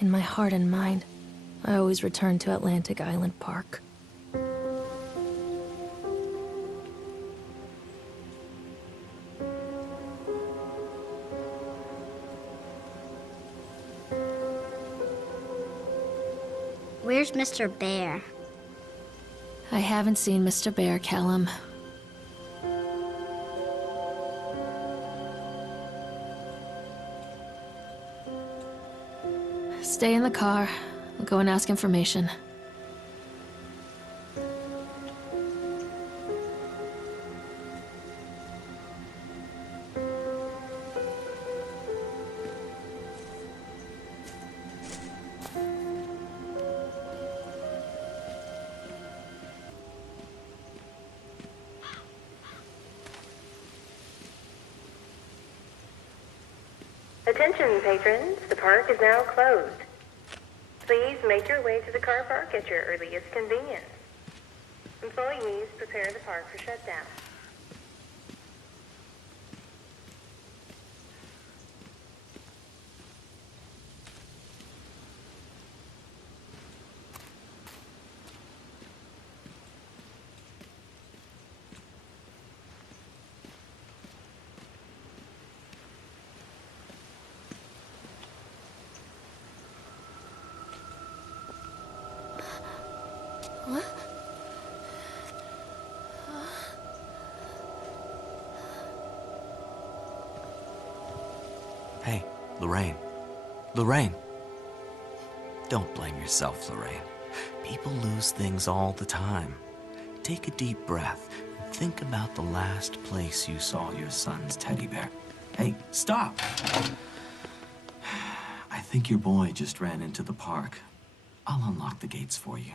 In my heart and mind, I always return to Atlantic Island Park. Where's Mr. Bear? I haven't seen Mr. Bear, Callum. Stay in the car. I'll go and ask information. Attention, patrons. The park is now closed. Please make your way to the car park at your earliest convenience. Employees, prepare the park for shutdown. Hey, Lorraine. Lorraine! Don't blame yourself, Lorraine. People lose things all the time. Take a deep breath and think about the last place you saw your son's teddy bear. Hey, stop! I think your boy just ran into the park. I'll unlock the gates for you.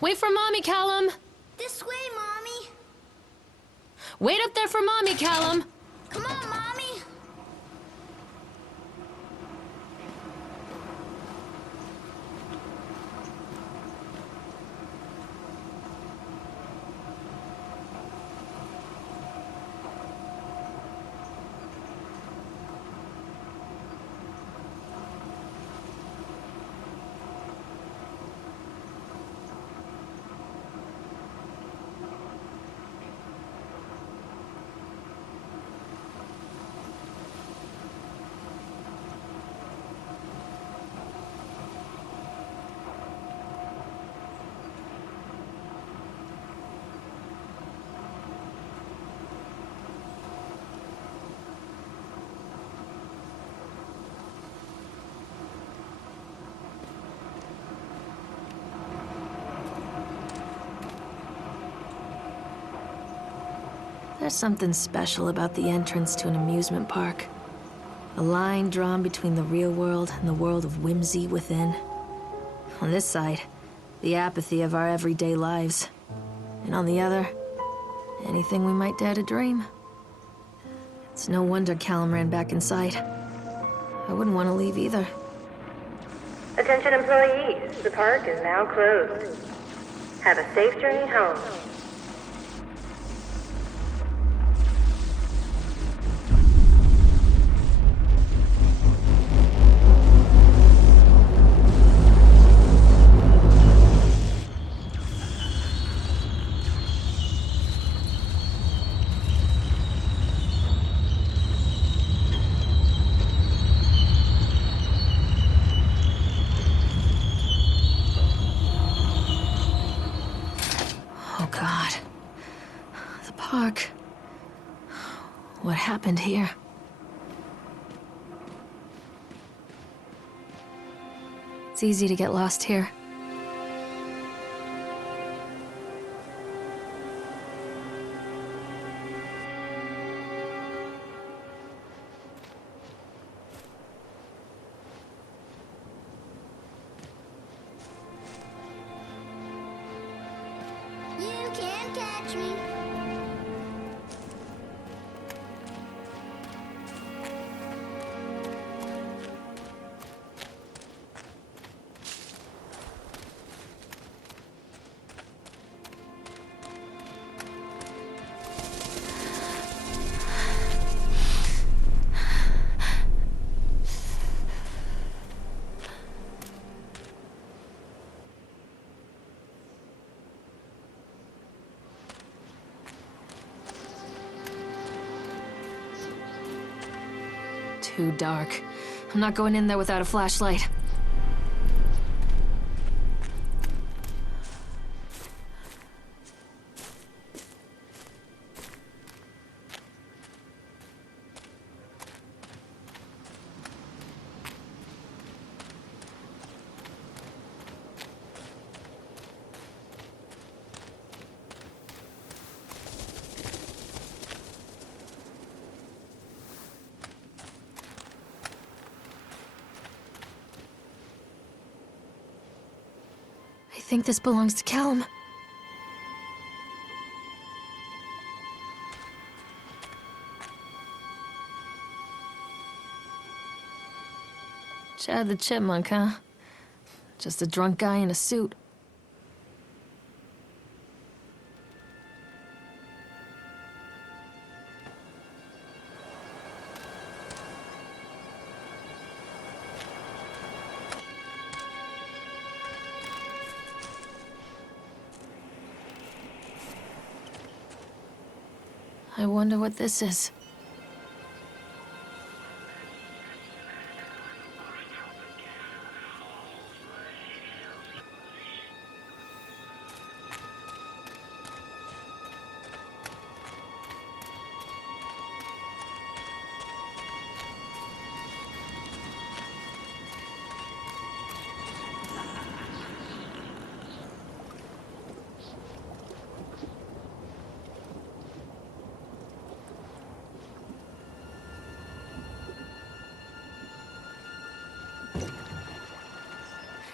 Wait for Mommy, Callum! This way, Mommy. Wait up there for Mommy, Callum! Come on, Mommy. There's something special about the entrance to an amusement park. A line drawn between the real world and the world of whimsy within. On this side, the apathy of our everyday lives. And on the other, anything we might dare to dream. It's no wonder Callum ran back inside. I wouldn't want to leave either. Attention, employees. The park is now closed. Have a safe journey home. Oh God. The park. What happened here? It's easy to get lost here. You can't catch me. too dark. I'm not going in there without a flashlight. I think this belongs to Callum. Chad the Chipmunk, huh? Just a drunk guy in a suit. I wonder what this is.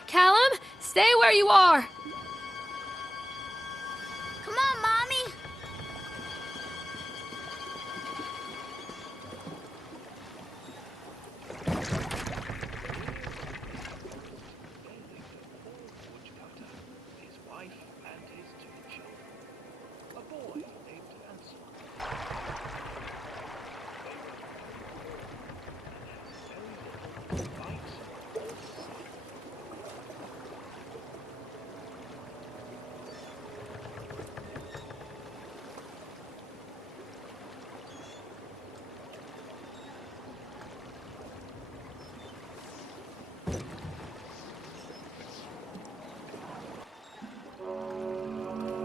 Callum, stay where you are! Come on, Mommy. His wife and his two children. A boy named Hansel.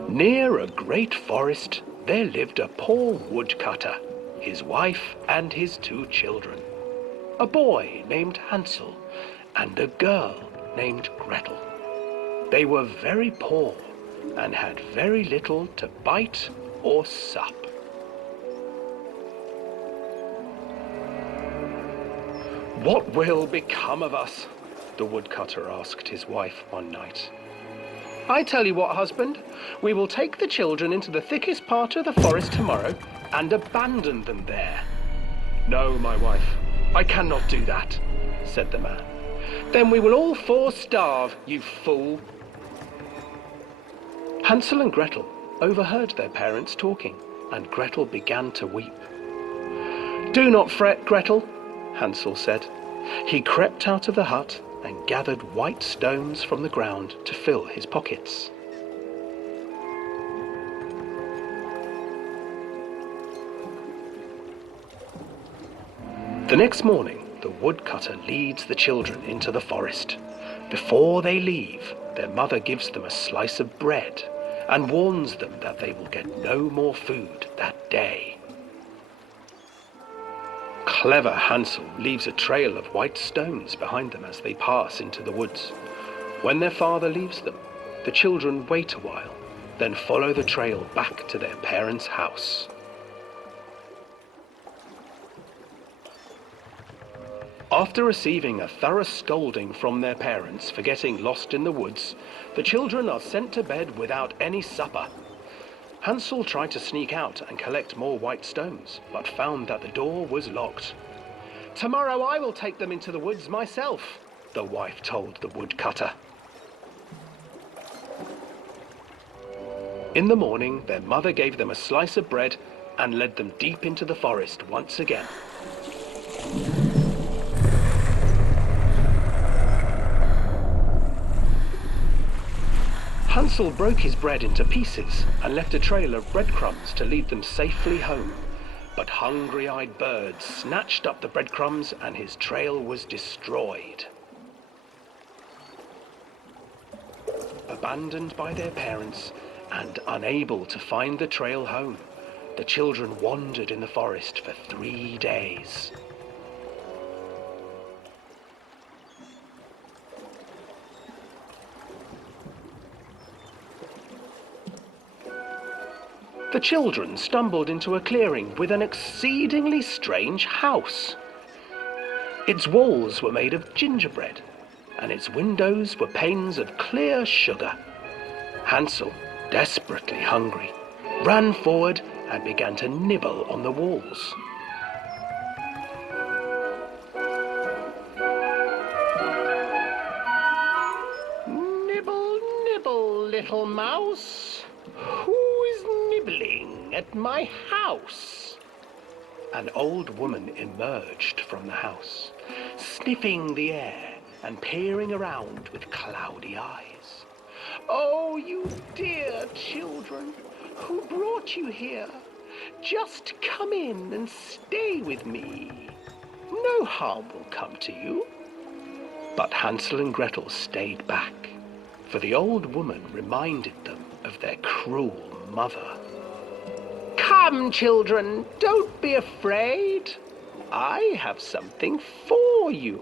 Near a great forest, there lived a poor woodcutter, his wife and his two children. A boy named Hansel and a girl named Gretel. They were very poor and had very little to bite or sup. "What will become of us?" the woodcutter asked his wife one night. "I tell you what, husband, we will take the children into the thickest part of the forest tomorrow and abandon them there." "No, my wife, I cannot do that," said the man. "Then we will all four starve, you fool." Hansel and Gretel overheard their parents talking, and Gretel began to weep. "Do not fret, Gretel," Hansel said. He crept out of the hut and gathered white stones from the ground to fill his pockets. The next morning, the woodcutter leads the children into the forest. Before they leave, their mother gives them a slice of bread and warns them that they will get no more food that day. Clever Hansel leaves a trail of white stones behind them as they pass into the woods. When their father leaves them, the children wait a while, then follow the trail back to their parents' house. After receiving a thorough scolding from their parents for getting lost in the woods, the children are sent to bed without any supper. Hansel tried to sneak out and collect more white stones, but found that the door was locked. "Tomorrow I will take them into the woods myself," the wife told the woodcutter. In the morning, their mother gave them a slice of bread and led them deep into the forest once again. Hansel broke his bread into pieces and left a trail of breadcrumbs to lead them safely home. but hungry-eyed birds snatched up the breadcrumbs and his trail was destroyed. Abandoned by their parents and unable to find the trail home, the children wandered in the forest for 3 days. The children stumbled into a clearing with an exceedingly strange house. Its walls were made of gingerbread, and its windows were panes of clear sugar. Hansel, desperately hungry, ran forward and began to nibble on the walls. Nibble, nibble, little mouse. Who is nibbling at my house? An old woman emerged from the house, sniffing the air and peering around with cloudy eyes. Oh, you dear children, who brought you here? Just come in and stay with me. No harm will come to you. But Hansel and Gretel stayed back, for the old woman reminded them of their cruel mother. Come, children, don't be afraid. I have something for you.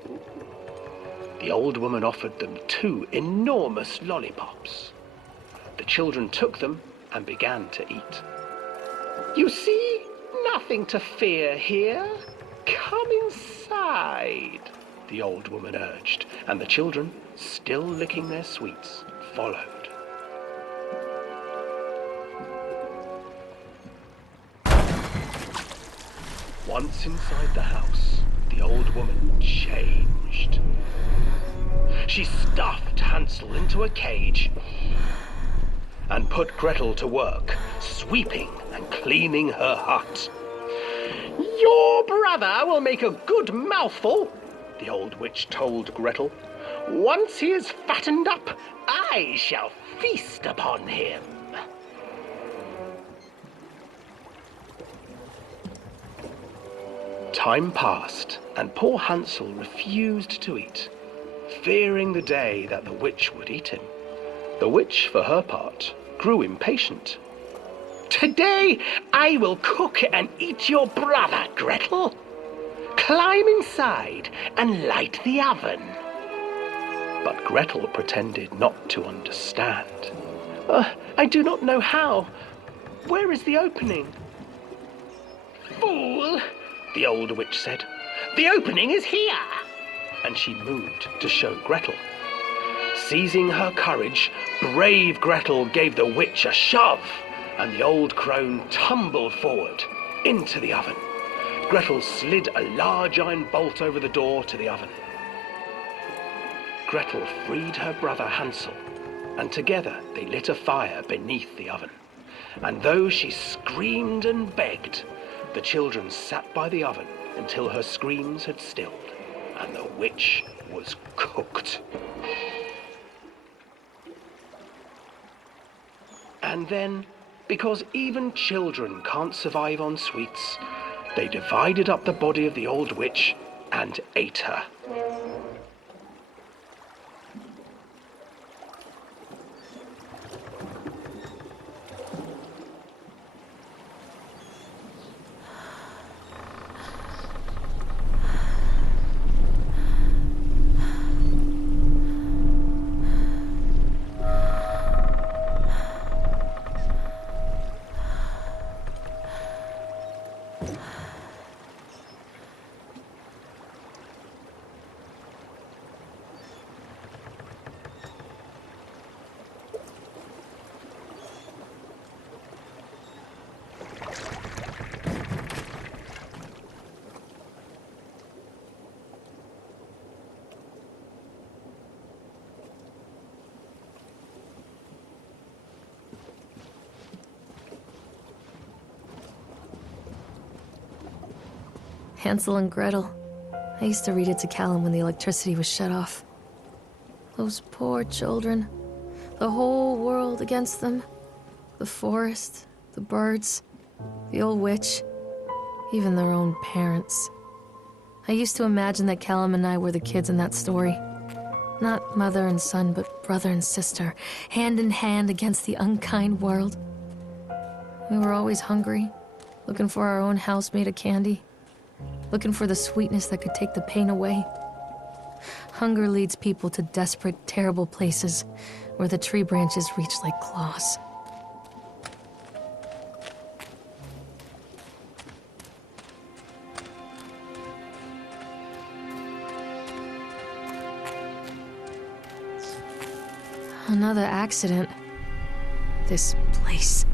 The old woman offered them 2 enormous lollipops. The children took them and began to eat. You see, nothing to fear here. Come inside, the old woman urged, and the children, still licking their sweets, followed. Once inside the house, the old woman changed. She stuffed Hansel into a cage and put Gretel to work, sweeping and cleaning her hut. Your brother will make a good mouthful, the old witch told Gretel. Once he is fattened up, I shall feast upon him. Time passed, and poor Hansel refused to eat, fearing the day that the witch would eat him. The witch, for her part, grew impatient. Today I will cook and eat your brother, Gretel. Climb inside and light the oven. But Gretel pretended not to understand. I do not know how. Where is the opening? Fool, the old witch said. The opening is here. And she moved to show Gretel. Seizing her courage, brave Gretel gave the witch a shove, and the old crone tumbled forward into the oven. Gretel slid a large iron bolt over the door to the oven. Gretel freed her brother Hansel, and together they lit a fire beneath the oven. And though she screamed and begged, the children sat by the oven until her screams had stilled, and the witch was cooked. And then, because even children can't survive on sweets, they divided up the body of the old witch and ate her. Hansel and Gretel. I used to read it to Callum when the electricity was shut off. Those poor children. The whole world against them. The forest, the birds, the old witch. even their own parents. I used to imagine that Callum and I were the kids in that story. Not mother and son, but brother and sister, hand in hand against the unkind world. We were always hungry, looking for our own house made of candy, looking for the sweetness that could take the pain away. Hunger leads people to desperate, terrible places where the tree branches reach like claws. Another accident. This place.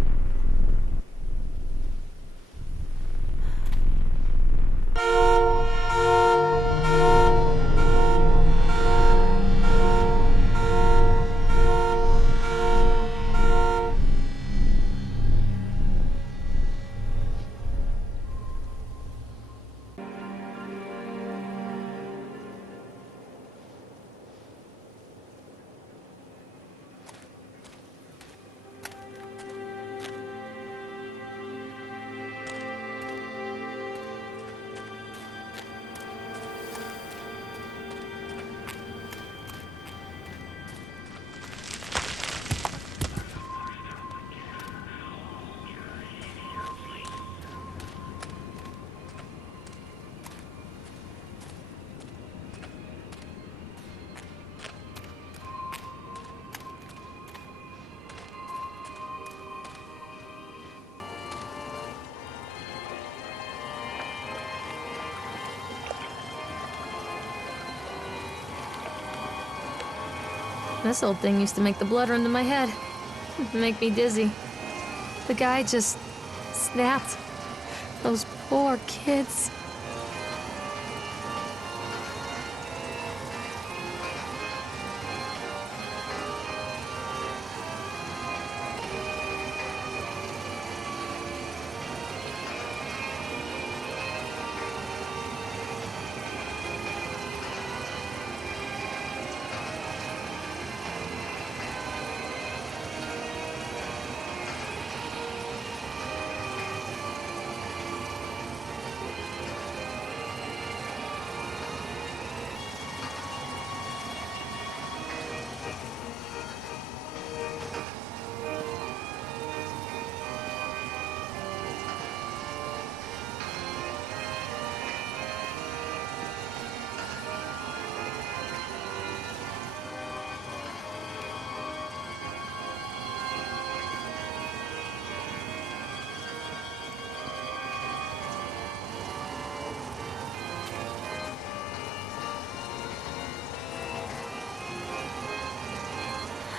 This old thing used to make the blood run to my head. Make me dizzy. The guy just snapped. Those poor kids.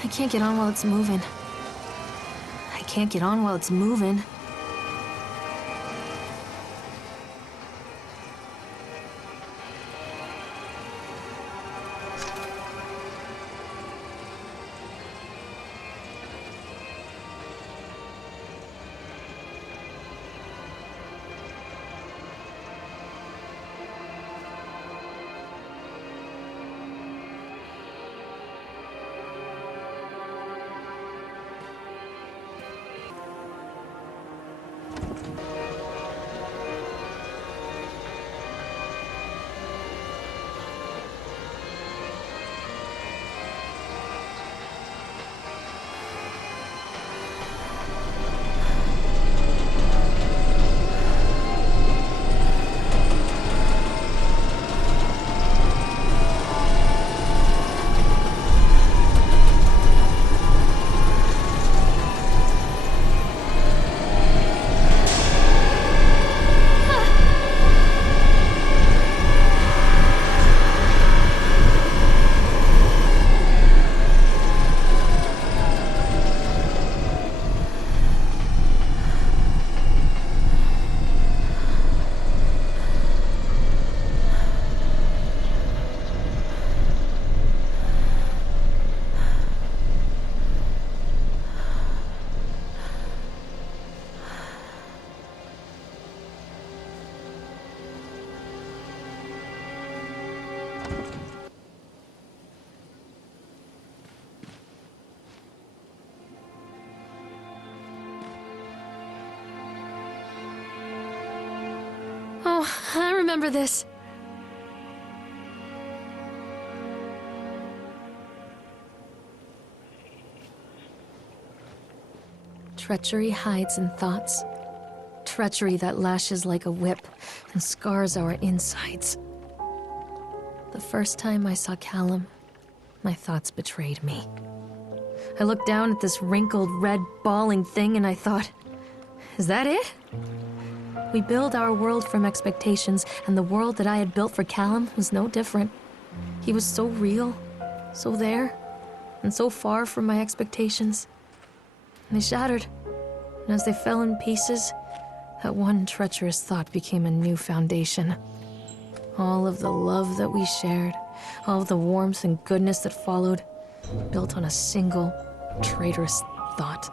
I can't get on while it's moving. I can't get on while it's moving. remember this. Treachery hides in thoughts. Treachery that lashes like a whip and scars our insides. The first time I saw Callum, my thoughts betrayed me. I looked down at this wrinkled, red, bawling thing and I thought, is that it? We build our world from expectations, and the world that I had built for Callum was no different. He was so real, so there, and so far from my expectations. And they shattered, and as they fell in pieces, that one treacherous thought became a new foundation. All of the love that we shared, all of the warmth and goodness that followed, built on a single, traitorous thought.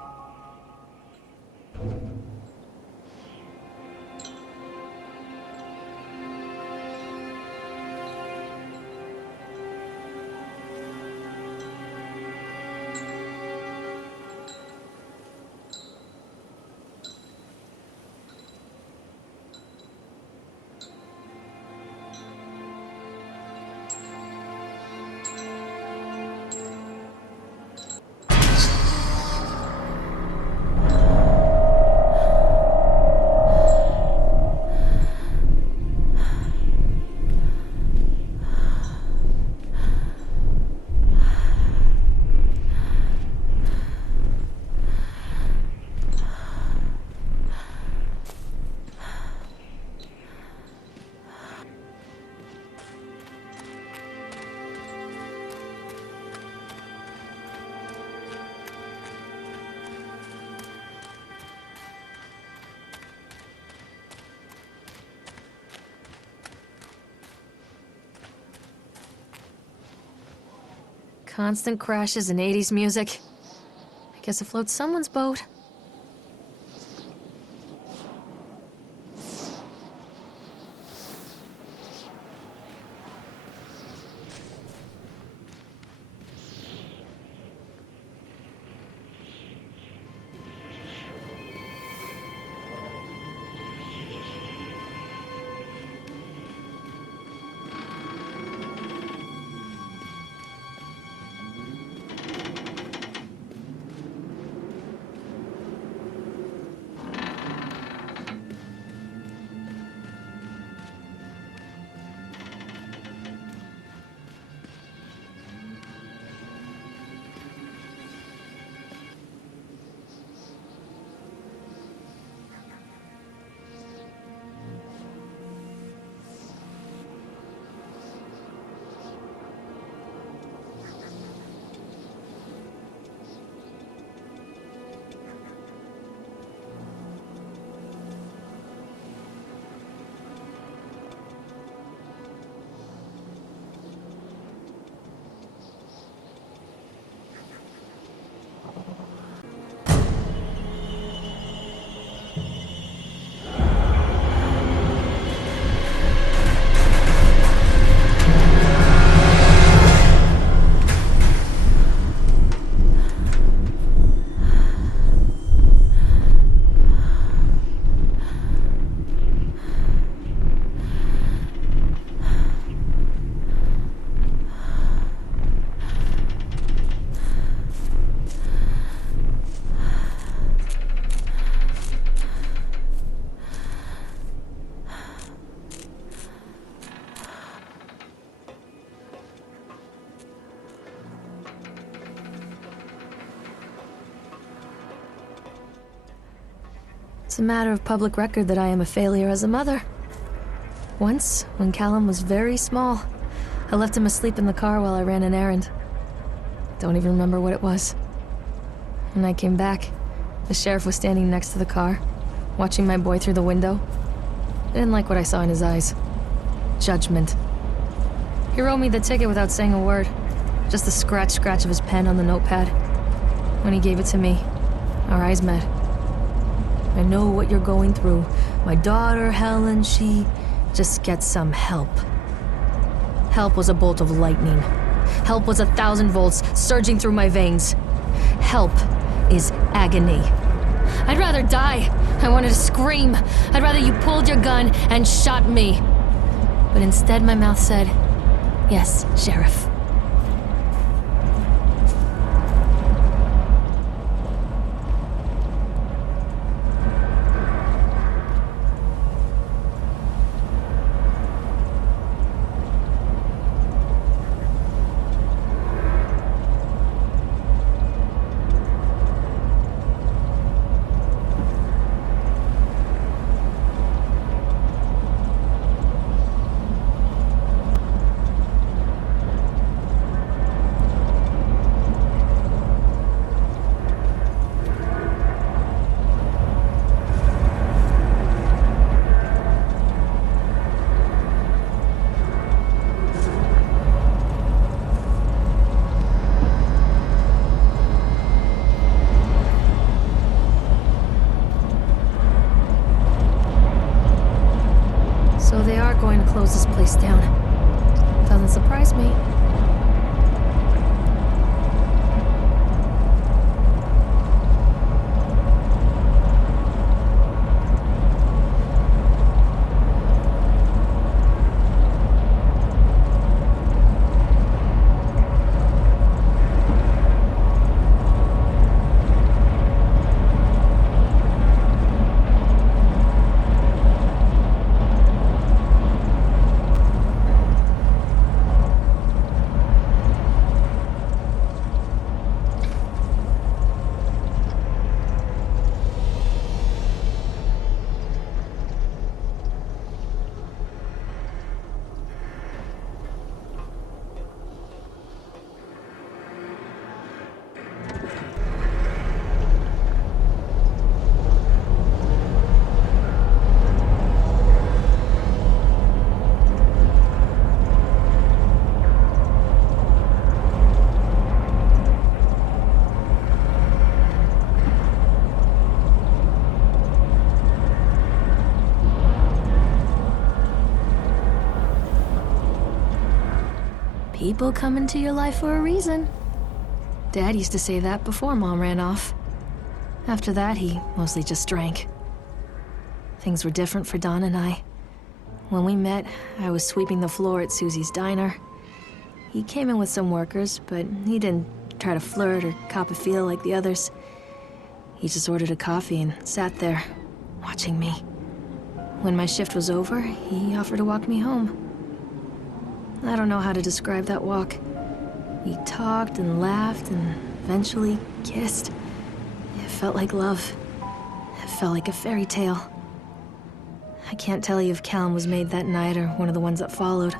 Constant crashes and 80s music. I guess it floats someone's boat. It's a matter of public record that I am a failure as a mother. Once, when Callum was very small, I left him asleep in the car while I ran an errand. Don't even remember what it was. When I came back, the sheriff was standing next to the car, watching my boy through the window. I didn't like what I saw in his eyes. Judgment. He wrote me the ticket without saying a word, just the scratch of his pen on the notepad. When he gave it to me, our eyes met. I know what you're going through. My daughter, Helen, she just gets some help. Help was a bolt of lightning. Help was 1,000 volts surging through my veins. Help is agony. I'd rather die. I wanted to scream. I'd rather you pulled your gun and shot me. But instead, my mouth said, "Yes, Sheriff." So they are going to close this place down. Doesn't surprise me. People come into your life for a reason. Dad used to say that before Mom ran off. After that, he mostly just drank. Things were different for Don and I. When we met, I was sweeping the floor at Susie's diner. He came in with some workers, but he didn't try to flirt or cop a feel like the others. He just ordered a coffee and sat there, watching me. When my shift was over, he offered to walk me home. I don't know how to describe that walk. We talked and laughed and eventually kissed. It felt like love. It felt like a fairy tale. I can't tell you if Callum was made that night or one of the ones that followed,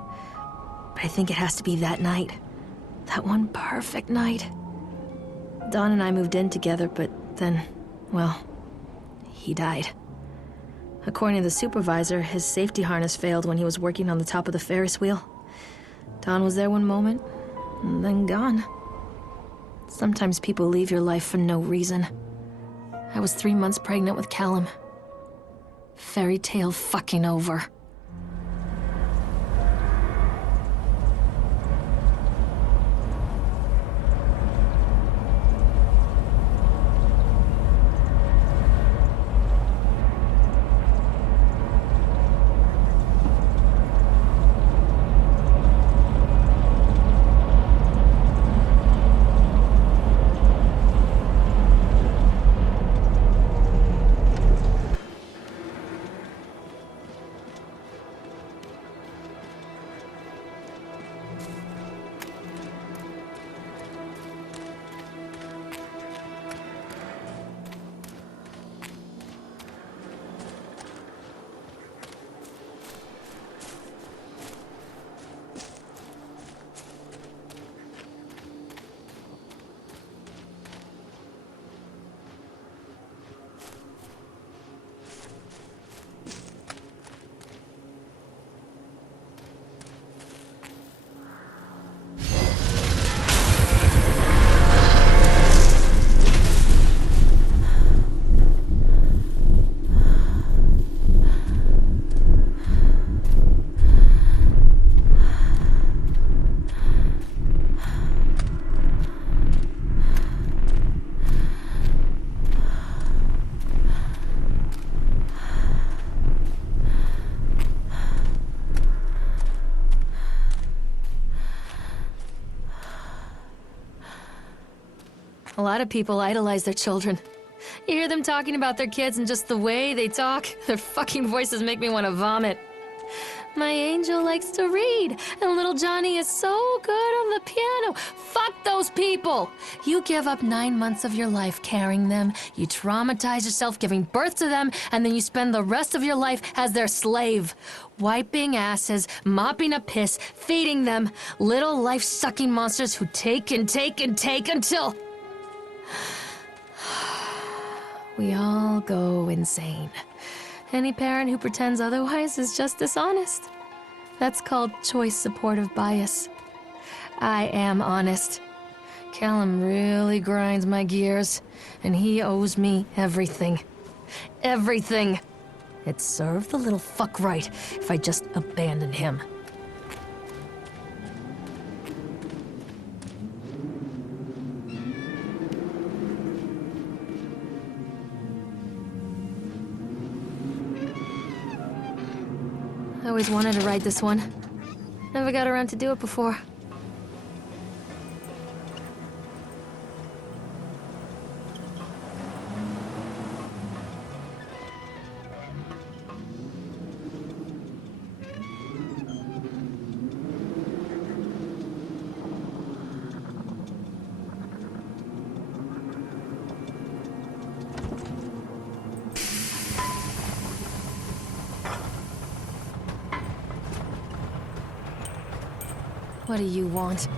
but I think it has to be that night. That one perfect night. Don and I moved in together, but then, well, he died. According to the supervisor, his safety harness failed when he was working on the top of the Ferris wheel. Don was there one moment, and then gone. Sometimes people leave your life for no reason. I was 3 months pregnant with Callum. Fairy tale fucking over. A lot of people idolize their children. You hear them talking about their kids and just the way they talk, their fucking voices make me want to vomit. My angel likes to read, and little Johnny is so good on the piano. Fuck those people! You give up 9 months of your life carrying them, you traumatize yourself giving birth to them, and then you spend the rest of your life as their slave. Wiping asses, mopping up piss, feeding them. Little life-sucking monsters who take and take and take until... we all go insane. Any parent who pretends otherwise is just dishonest. That's called choice supportive bias. I am honest. Callum really grinds my gears, and he owes me everything. Everything! It'd serve the little fuck right if I just abandoned him. I always wanted to ride this one. Never got around to do it before. What do you want?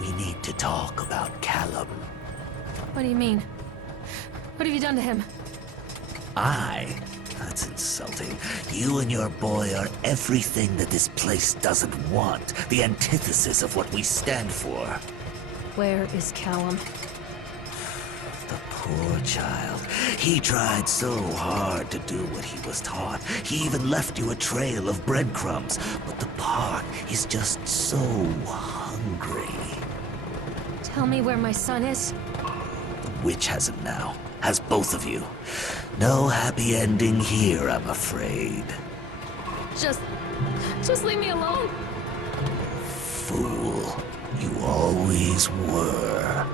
We need to talk about Callum. What do you mean? What have you done to him? That's insulting. You and your boy are everything that this place doesn't want. The antithesis of what we stand for. Where is Callum? The poor child. He tried so hard to do what he was taught. He even left you a trail of breadcrumbs. But the park is just so hungry. Tell me where my son is. The witch has him now. Has both of you. No happy ending here, I'm afraid. Just leave me alone. Fool. You always were.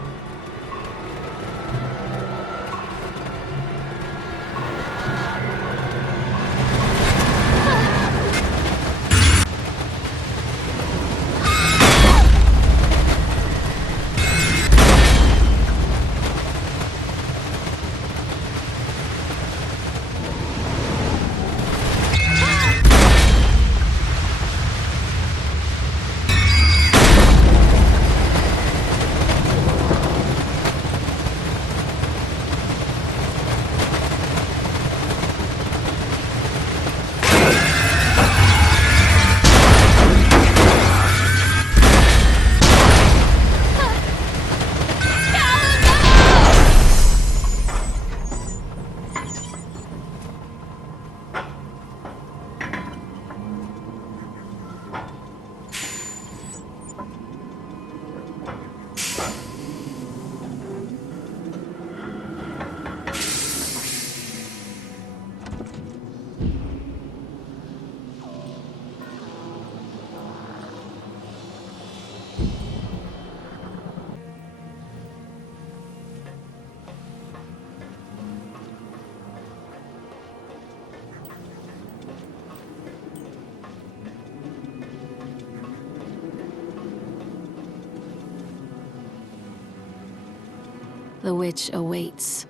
The witch awaits.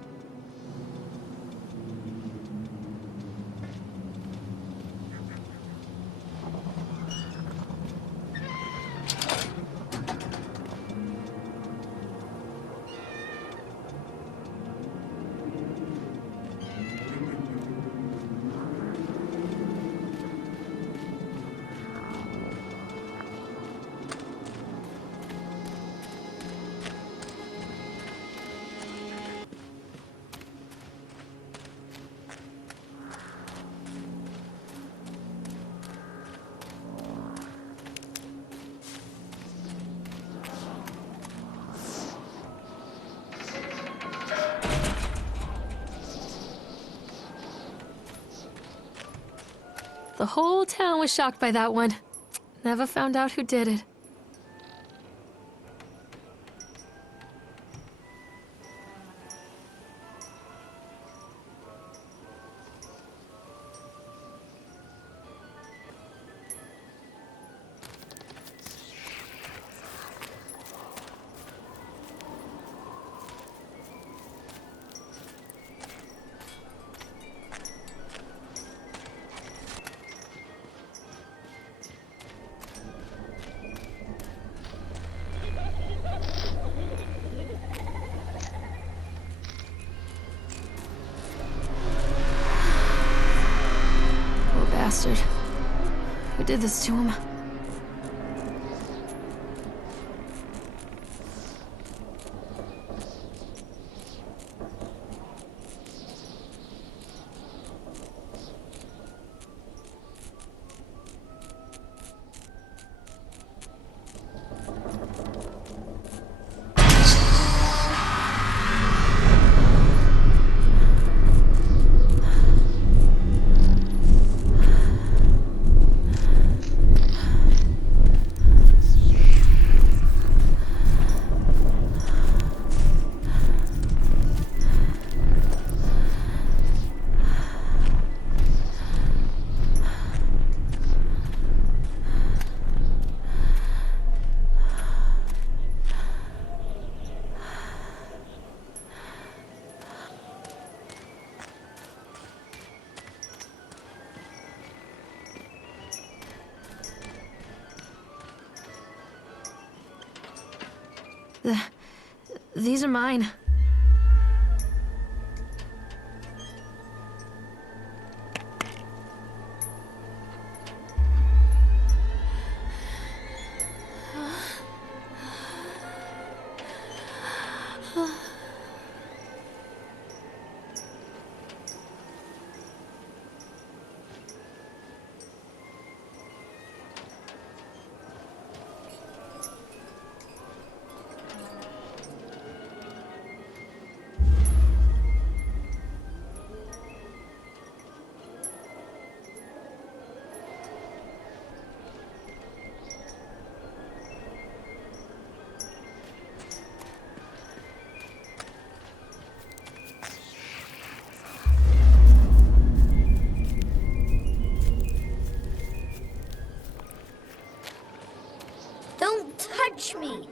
The whole town was shocked by that one. Never found out who did it. bastard. Who did this to him? These are mine. Don't touch me!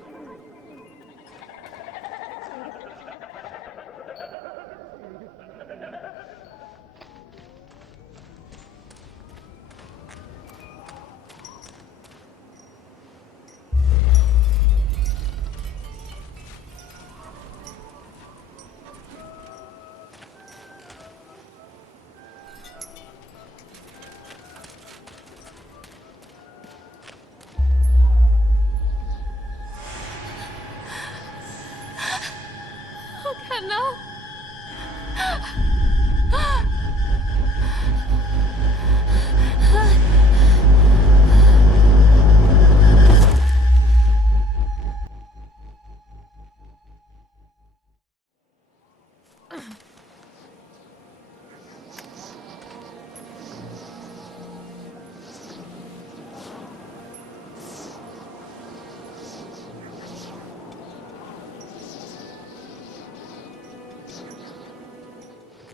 No.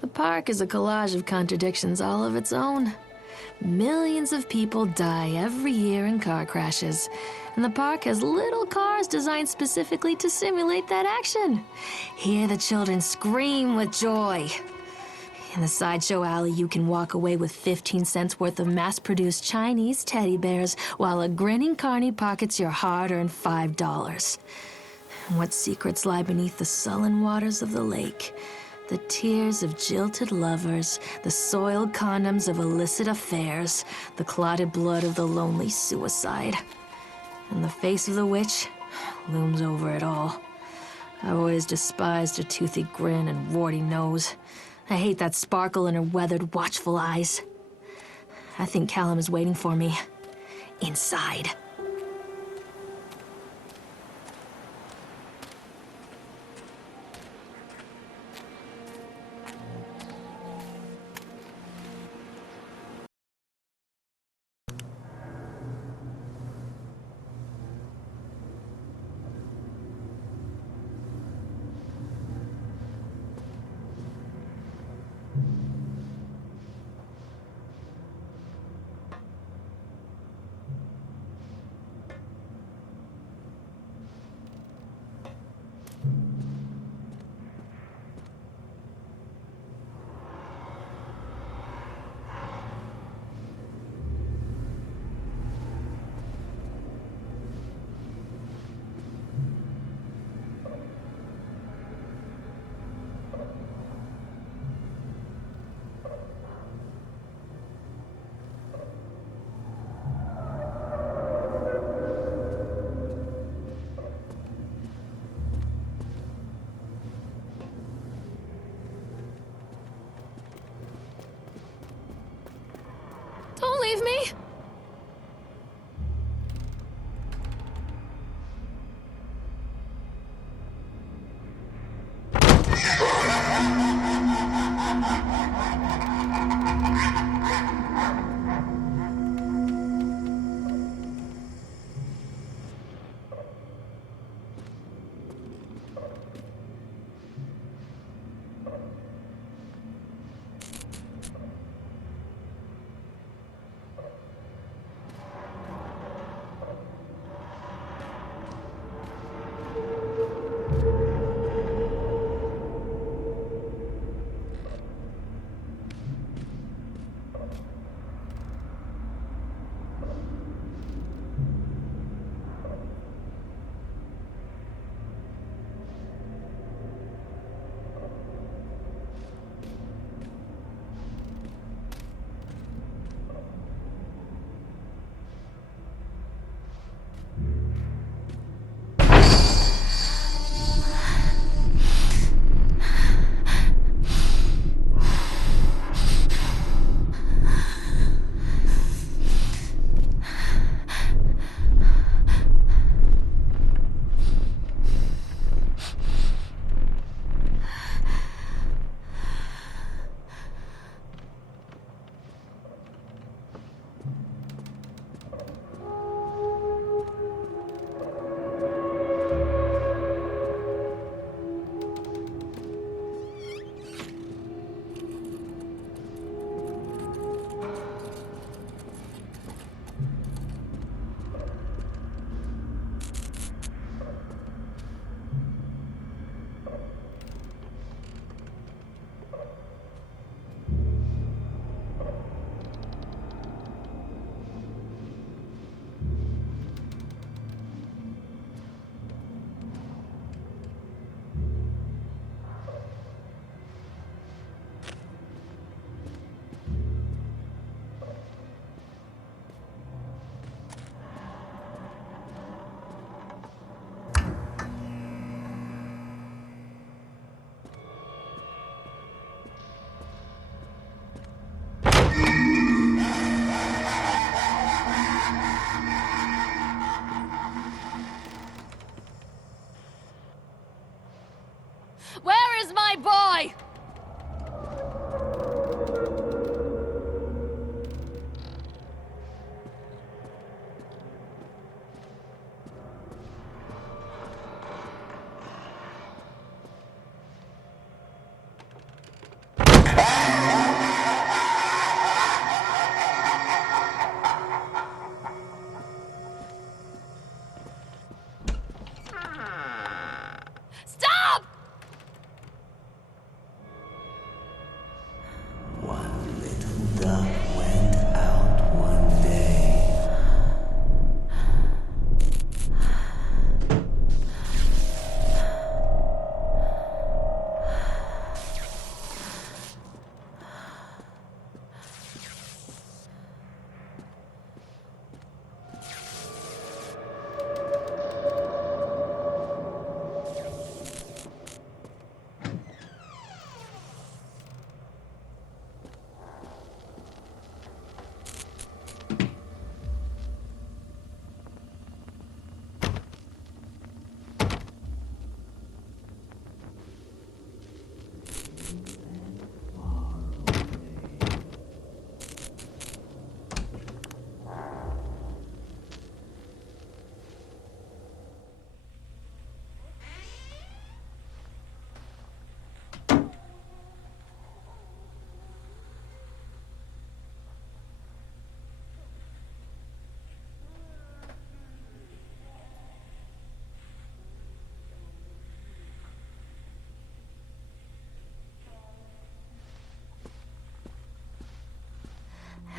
The park is a collage of contradictions all of its own. Millions of people die every year in car crashes, and the park has little cars designed specifically to simulate that action. Hear the children scream with joy. In the sideshow alley, you can walk away with 15 cents worth of mass-produced Chinese teddy bears while a grinning carny pockets your hard-earned $5. And what secrets lie beneath the sullen waters of the lake? The tears of jilted lovers, the soiled condoms of illicit affairs, the clotted blood of the lonely suicide. And the face of the witch looms over it all. I've always despised her toothy grin and warty nose. I hate that sparkle in her weathered, watchful eyes. I think Callum is waiting for me. Inside. Where's my boy? Stop! One little duck went out one day.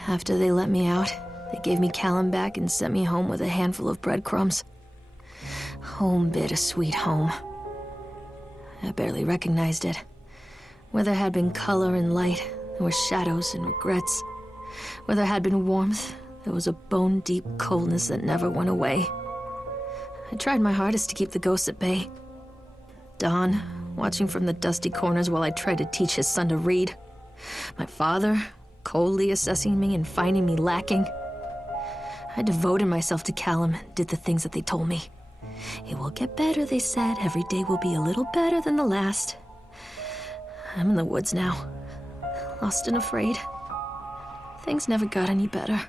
After they let me out, they gave me Callum back and sent me home with a handful of breadcrumbs. Home, bittersweet home. I barely recognized it. Where there had been color and light, there were shadows and regrets. Where there had been warmth, there was a bone-deep coldness that never went away. I tried my hardest to keep the ghosts at bay. Don, watching from the dusty corners while I tried to teach his son to read. My father, coldly assessing me and finding me lacking. I devoted myself to Callum and did the things that they told me. It will get better, they said. Every day will be a little better than the last. I'm in the woods now, lost and afraid. Things never got any better.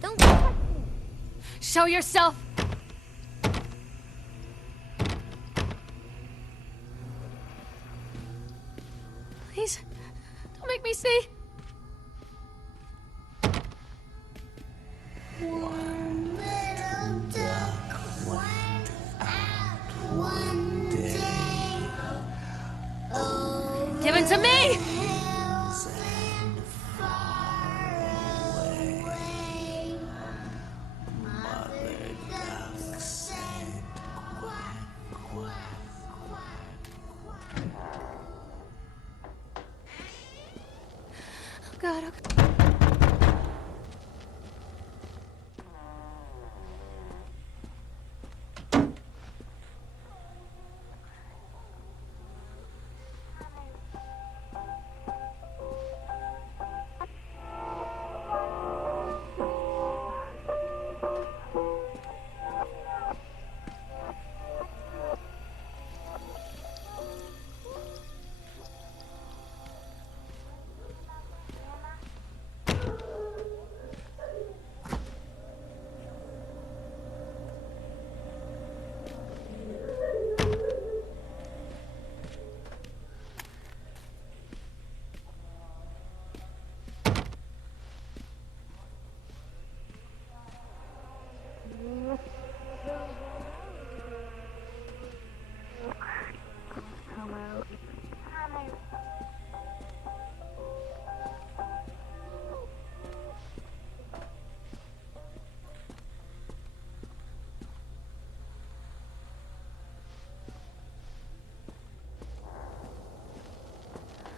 Don't touch me. Show yourself! Please, don't make me see. One little duck went out one day. Over Give it to me! hills and far away. Mother duck said quack, quack, quack, quack. Oh God, oh God.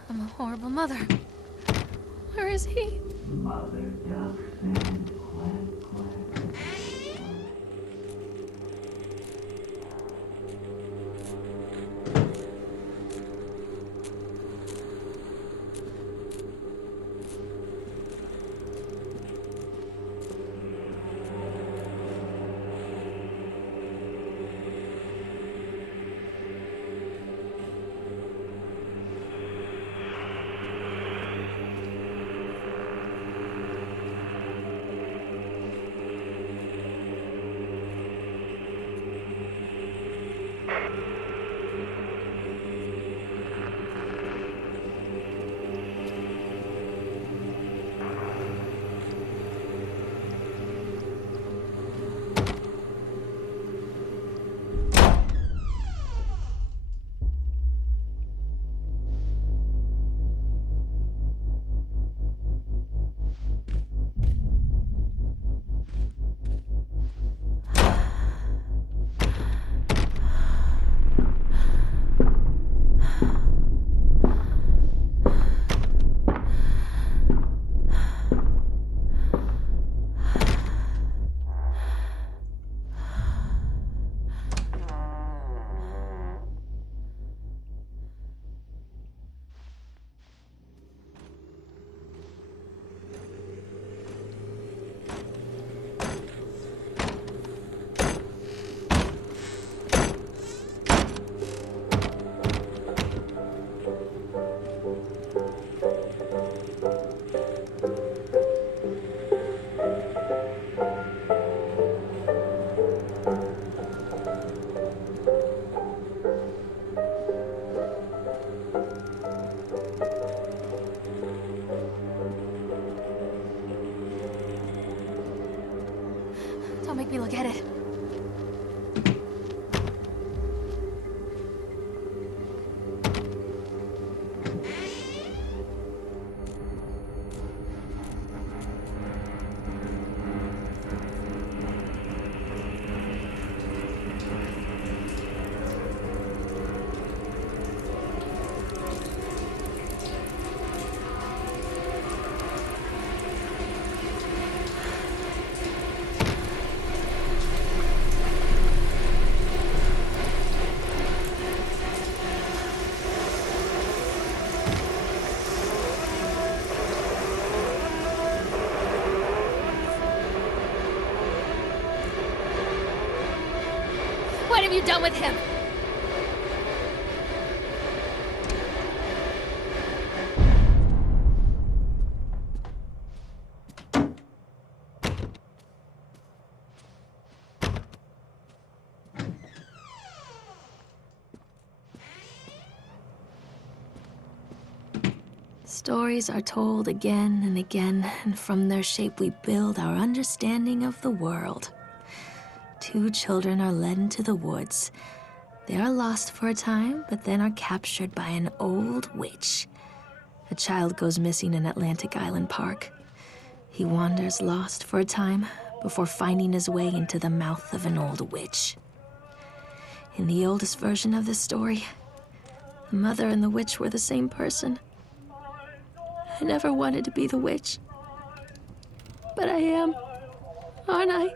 I'm a horrible mother. Where is he? Don't make me look at it. What have you done with him? Stories are told again and again, and from their shape we build our understanding of the world. Two children are led into the woods. They are lost for a time, but then are captured by an old witch. A child goes missing in Atlantic Island Park. He wanders lost for a time before finding his way into the mouth of an old witch. In the oldest version of this story, the mother and the witch were the same person. I never wanted to be the witch, but I am, aren't I?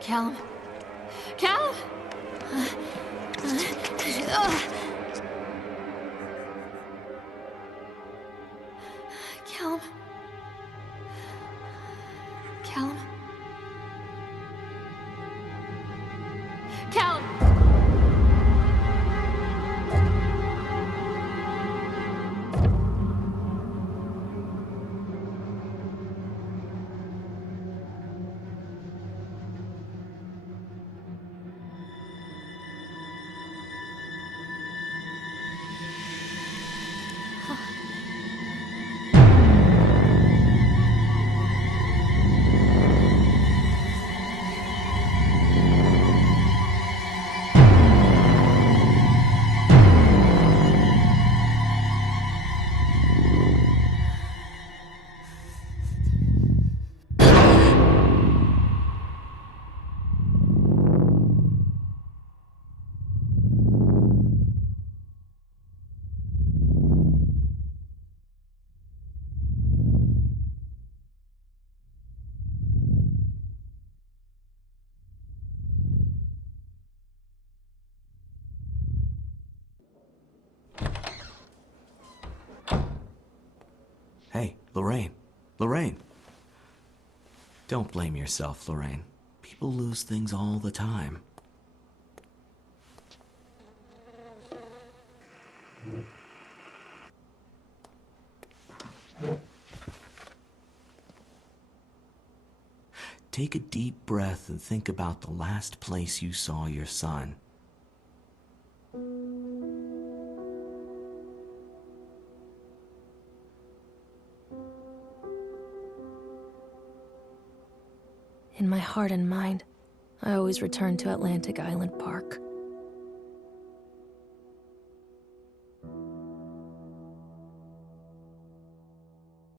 Callum. Callum! Callum. Callum. Callum! Hey, Lorraine. Lorraine. Don't blame yourself, Lorraine. People lose things all the time. Take a deep breath and think about the last place you saw your son. In my heart and mind, I always return to Atlantic Island Park.